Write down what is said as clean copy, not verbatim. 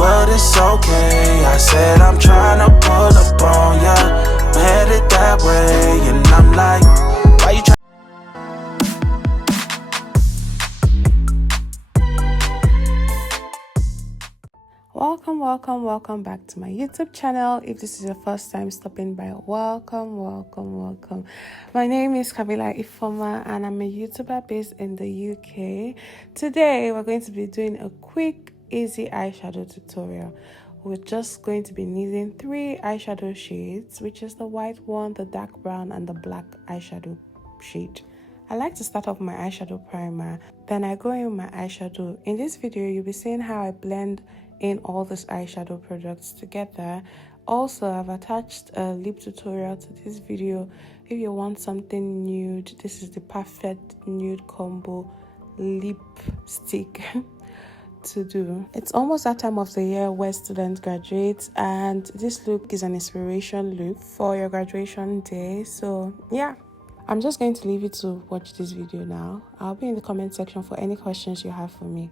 but it's okay. I said I'm trying to pull up on ya, I'm headed that way, and I'm like, why you trying? Welcome back to my YouTube channel. If this is your first time stopping by, welcome. My name is Kabila Ifoma and I'm a YouTuber based in the UK. Today we're going to be doing a quick easy eyeshadow tutorial. We're just going to be needing 3 eyeshadow shades, which is the white one, the dark brown, and the black eyeshadow shade. I like to start off my eyeshadow primer, then I go in with my eyeshadow. In this video, you'll be seeing how I blend in all these eyeshadow products together. Also, I've attached a lip tutorial to this video. If you want something nude, this is the perfect nude combo lipstick to do. It's almost that time of the year where students graduate, and this look is an inspiration look for your graduation day. So yeah, I'm just going to leave you to watch this video now. I'll be in the comment section for any questions you have for me.